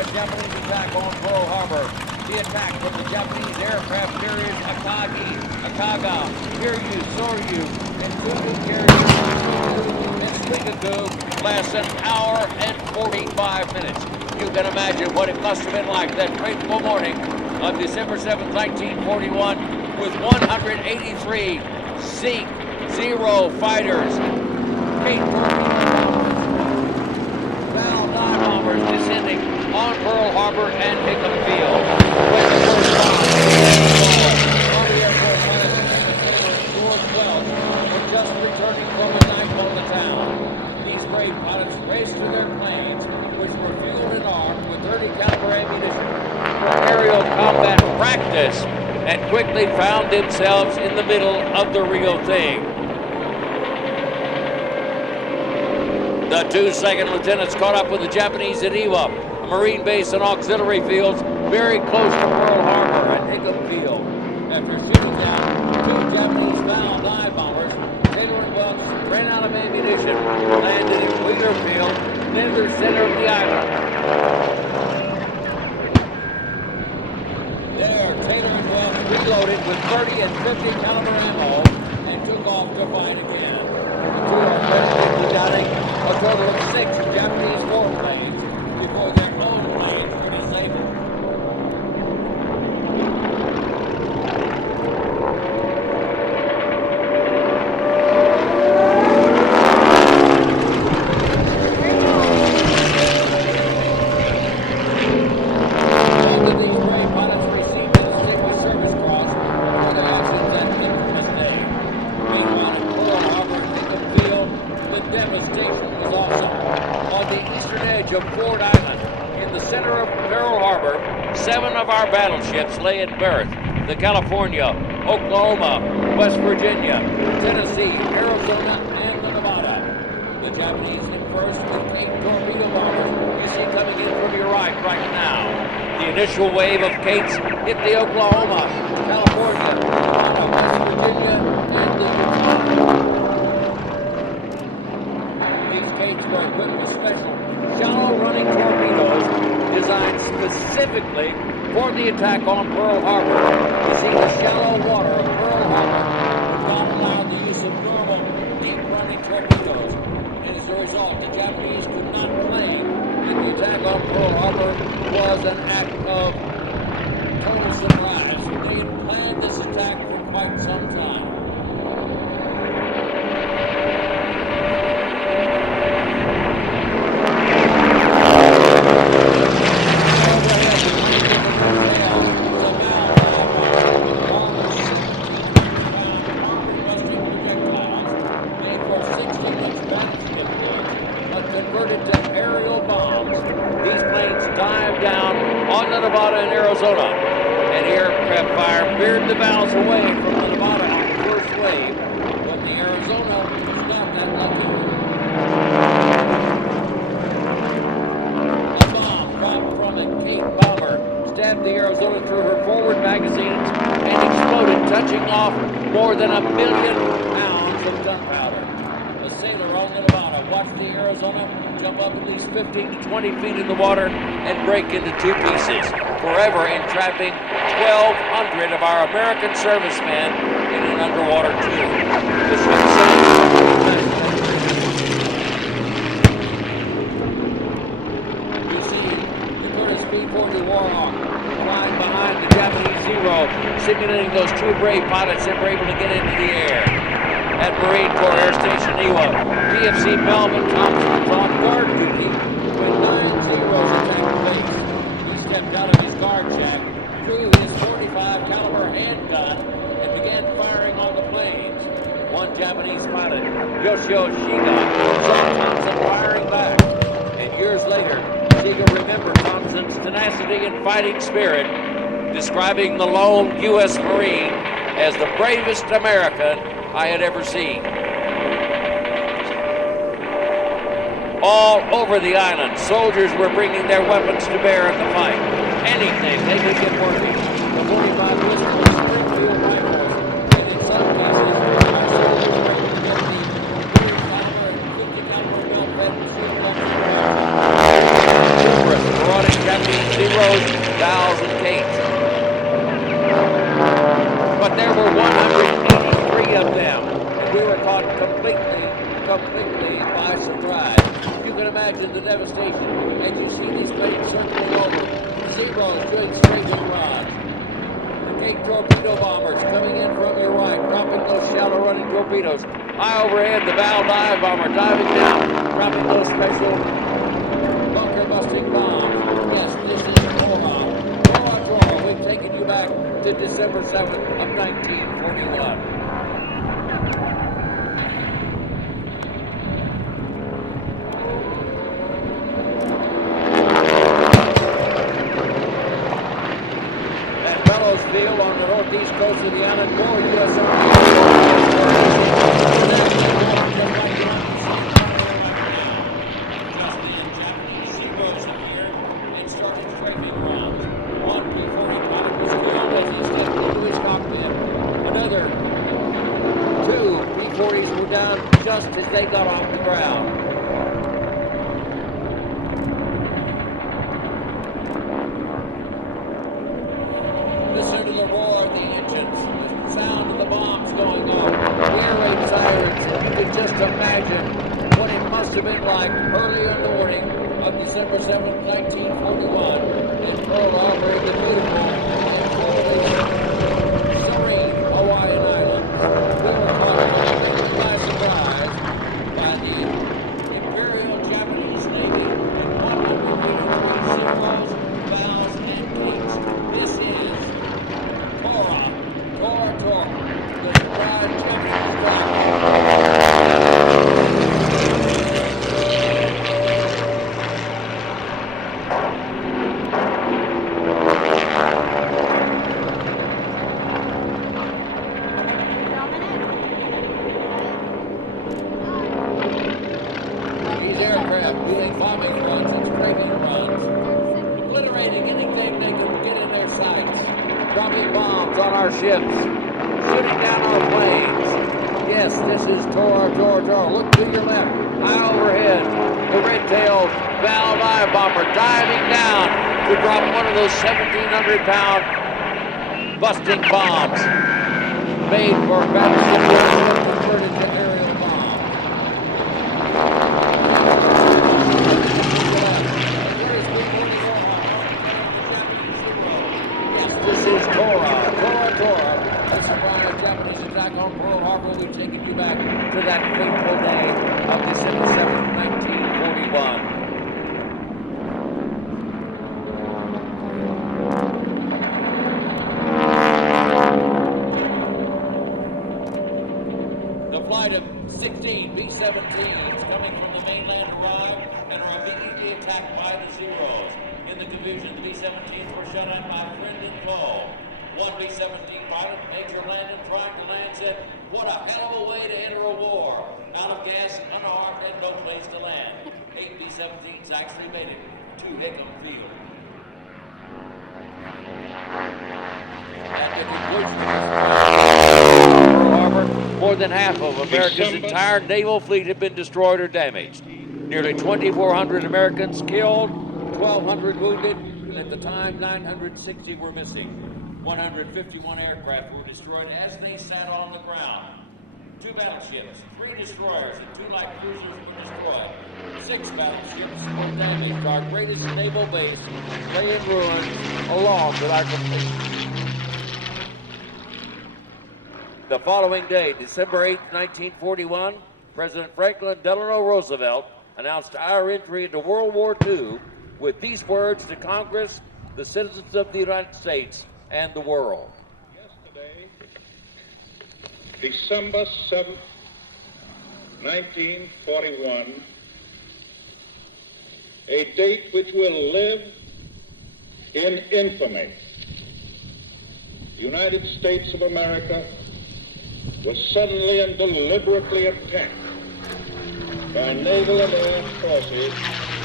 surprise Japanese attack on Pearl Harbor. The attack from the Japanese aircraft carriers Akaga, Kiryu, Soryu, and Tsuku carriers and Suikaku lasts an hour and 45 minutes. You can imagine what it must have been like that fateful morning of December 7th, 1941, with 183 C-0 fighters, 8 Val dive bombers descending on Pearl Harbor and Hickam Field. When the first bomb Army Air Force pilots and George Welch were just returning from a night on the town. These brave pilots raced to their planes, which were fueled and armed with 30 caliber ammunition for aerial combat practice, and quickly found themselves in the middle of the real thing. The 2 second lieutenants caught up with the Japanese at Iwo, a Marine base and auxiliary fields very close to Pearl Harbor and Hickam Field. After shooting down 2 Japanese Val dive bombers, Taylor and Welch ran out of ammunition, landed in Wheeler Field, near the center of the island. There, Taylor and Welch reloaded with 30 and 50 caliber ammo and took off to fight again. The two are quickly downing a total of 6 Japanese warplanes before their own planes were disabled. After these brave pilots received the Distinguished Service Cross for their actions that infamous day. Meanwhile, in Pearl Harbor and Hickam Field, the devastation was awesome. On the eastern edge of Ford Island, in the center of Pearl Harbor, 7 of our battleships lay at berth. The California, Oklahoma, West Virginia, Tennessee, Arizona, and the Nevada. The Japanese hit first with 8 torpedo bombers you see coming in from your right now. The initial wave of Kates hit the Oklahoma, California, West Virginia, and the These Kates were equipped with special shallow running torpedoes designed specifically for the attack on Pearl Harbor. You see, the shallow water of Pearl Harbor did not allow the use of normal deep running torpedoes. And as a result, the Japanese could not claim that the attack on Pearl Harbor was an act of total surprise. They had planned this attack for quite some time. Nevada and Arizona, and aircraft fire veered the valves away from the Nevada on the first wave, but the Arizona was not that lucky. A bomb dropped from a Cape bomber stabbed the Arizona through her forward magazines and exploded, touching off more than 1 million pounds of gunpowder. A sailor on the Nevada watched the Arizona jump up at least 15 to 20 feet in the water and break into 2 pieces, forever entrapping 1,200 of our American servicemen in an underwater tube. The ship sank. You see the Curtis B-40 Warhawk flying behind the Japanese Zero, simulating those 2 brave pilots that were able to get into the air. At Marine Corps Air Station Iwo, PFC Melvin Thompson was on guard duty when 9 Zeros attacked place. He stepped out of his guard shack, drew his .45 caliber handgun, and began firing on the planes. One Japanese pilot, Yoshio Shiga, saw Thompson firing back. And years later, Shiga remembered Thompson's tenacity and fighting spirit, describing the lone U.S. Marine as the bravest American I had ever seen. All over the island, soldiers were bringing their weapons to bear in the fight. Anything they could get working. The 45 pistols, Springfield rifles, and in some cases, our soldiers were able to get the 550 caliber well-fed machine guns. Numerous marauding Japanese And you see these planes circling over. Zeros doing strafing runs. The big torpedo bombers coming in from your right, dropping those shallow running torpedoes. High overhead, the bow dive bomber diving down, dropping those special bunker busting bombs. Yes, this is Tora. Tora. We've taken you back to December 7th of 1941. Field on the northeast coast of the island, more U.S. Army. Just then, Japanese Zeros appeared and started strafing rounds. One P-40 pilot was killed as he stepped into his cockpit. Another two P-40s were down just as they got off the ground. Listen to the roar of the engines, the sound of the bombs going off, the air raid sirens. You can just imagine what it must have been like earlier in the morning of December 7th, 1941, in Pearl Harbor, the beautiful and totally serene Hawaiian Islands. We were caught by surprise by the Imperial Japanese Navy and 183 Zeros, bows, and peaks. This is Tora, the surprise Japanese rocket. These aircraft doing bombing runs and strafing runs, obliterating anything they could get in their sights, dropping bombs on our ships, shooting down our planes. Yes, this is Tora. Look to your left, high overhead, the red-tailed bow dive bomber diving down to drop one of those 1,700-pound busting bombs made for battleship converted to aerial bombs. Yes, this is Tora. A surprise Japanese attack on Pearl Harbor. We've taken you back to that fateful day of December 7th, 1941. The flight of 16 B-17s coming from the mainland arrived and are immediately attacked by the Zeros. In the confusion, the B-17s were shut out by friend and foe. One B-17 pilot, Major Landon, trying to land, said, "What a hell of a way to enter a war. Out of gas, unarmed, and no place to land." 8 B-17s actually made it to Hickam Field. At the conclusion of Pearl Harbor, more than half of America's entire naval fleet had been destroyed or damaged. Nearly 2,400 Americans killed, 1,200 wounded, and at the time, 960 were missing. 151 aircraft were destroyed as they sat on the ground. 2 battleships, 3 destroyers, and 2 light cruisers were destroyed. 6 battleships were damaged. Our greatest naval base lay in ruins along with our completion. The following day, December 8, 1941, President Franklin Delano Roosevelt announced our entry into World War II with these words to Congress, the citizens of the United States, and the world. Yesterday, December 7th, 1941, a date which will live in infamy. The United States of America was suddenly and deliberately attacked by naval and air forces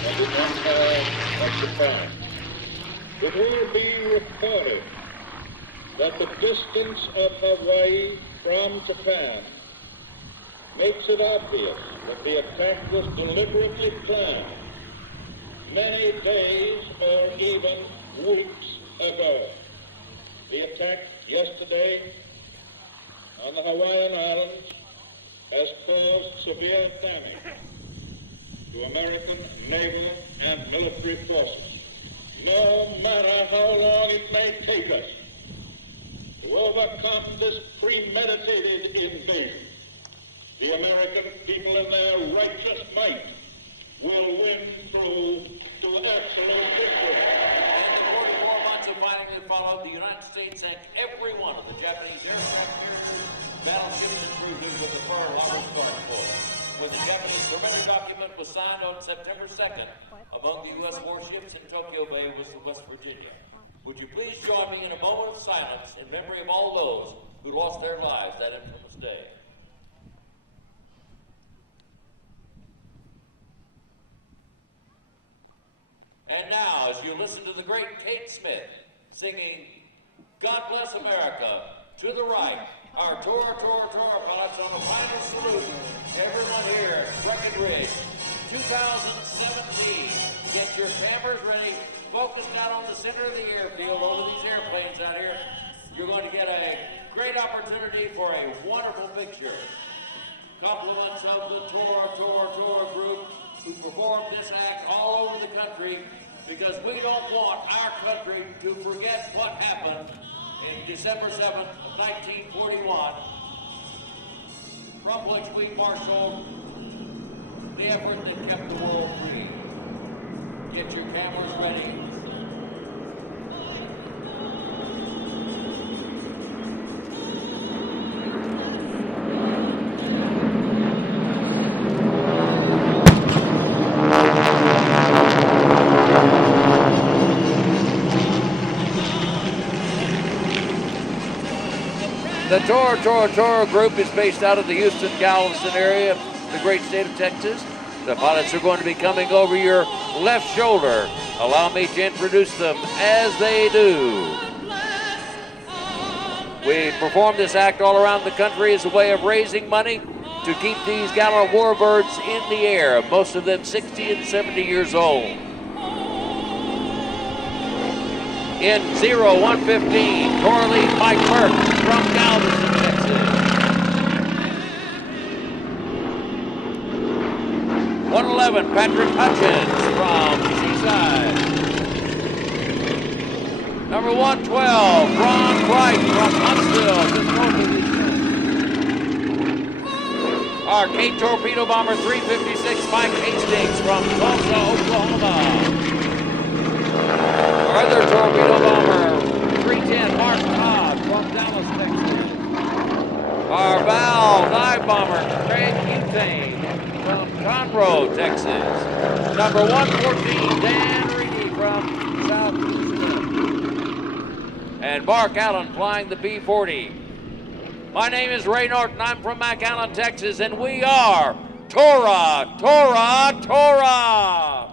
of the Empire of Japan. It will be recorded that the distance of Hawaii from Japan makes it obvious that the attack was deliberately planned many days or even weeks ago. The attack yesterday on the Hawaiian Islands has caused severe damage. to American naval and military forces. No matter how long it may take us to overcome this premeditated invasion, the American people in their righteous might will win through to absolute victory. In the 44 months of fighting that followed, the United States sank every one of the Japanese aircraft carriers, battleships, and cruisers with the Pearl Harbor Storm Force. When the Japanese surrender document was signed on September 2nd, among the U.S. warships in Tokyo Bay was the West Virginia. Would you please join me in a moment of silence in memory of all those who lost their lives that infamous day? And now, as you listen to the great Kate Smith singing God Bless America, to the right, our Tora, Tora, Tora pilots on a final salute. Everyone here at Breckenridge, 2017. Get your cameras ready, focused out on the center of the airfield over these airplanes out here. You're going to get a great opportunity for a wonderful picture. Compliments of the Tora, Tora, Tora group who performed this act all over the country, because we don't want our country to forget what happened in December 7th of 1941, from which we marshaled the effort that kept the world free. Get your cameras ready. The Tora, Tora, Tora group is based out of the Houston, Galveston area of the great state of Texas. The pilots are going to be coming over your left shoulder. Allow me to introduce them as they do. We perform this act all around the country as a way of raising money to keep these gallant warbirds in the air, most of them 60 and 70 years old. In 0115, Tora Lead Mike Burke from Galveston, Texas. 111, Patrick Hutchins from Seaside. Number 112, Ron Bright from Huntsville, just north of Houston. Our K Torpedo Bomber 356, Mike Hastings from Tulsa, Oklahoma. Our other torpedo bomber, 310, Mark Todd from Dallas, Texas. Our Val dive bomber, Craig Butane from Conroe, Texas. Number 114, Dan Reedy from South Houston. And Mark Allen flying the B-40. My name is Ray Norton. I'm from McAllen, Texas, and we are Tora, Tora, Tora.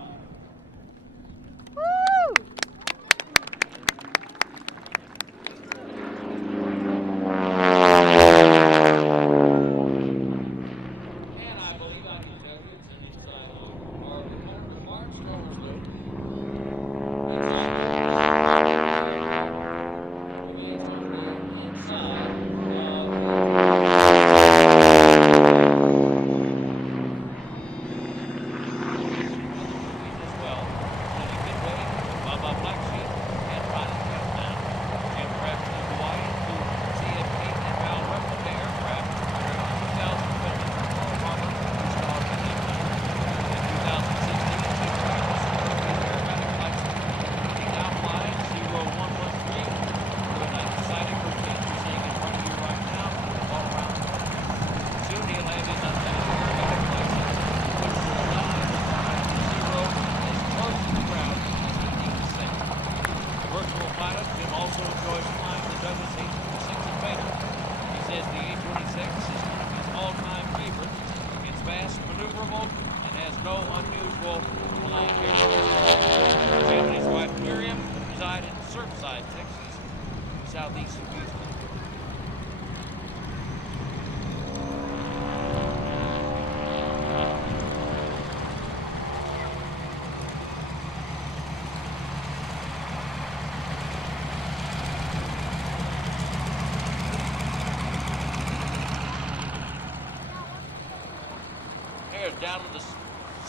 Down in the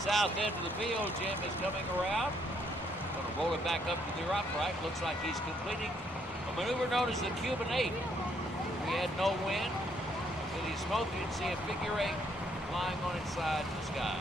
south end of the field. Jim is coming around. Going to roll it back up to the upright. Looks like he's completing a maneuver known as the Cuban 8. We had no wind. Did he smoke? You can see a figure 8 flying on its side in the sky.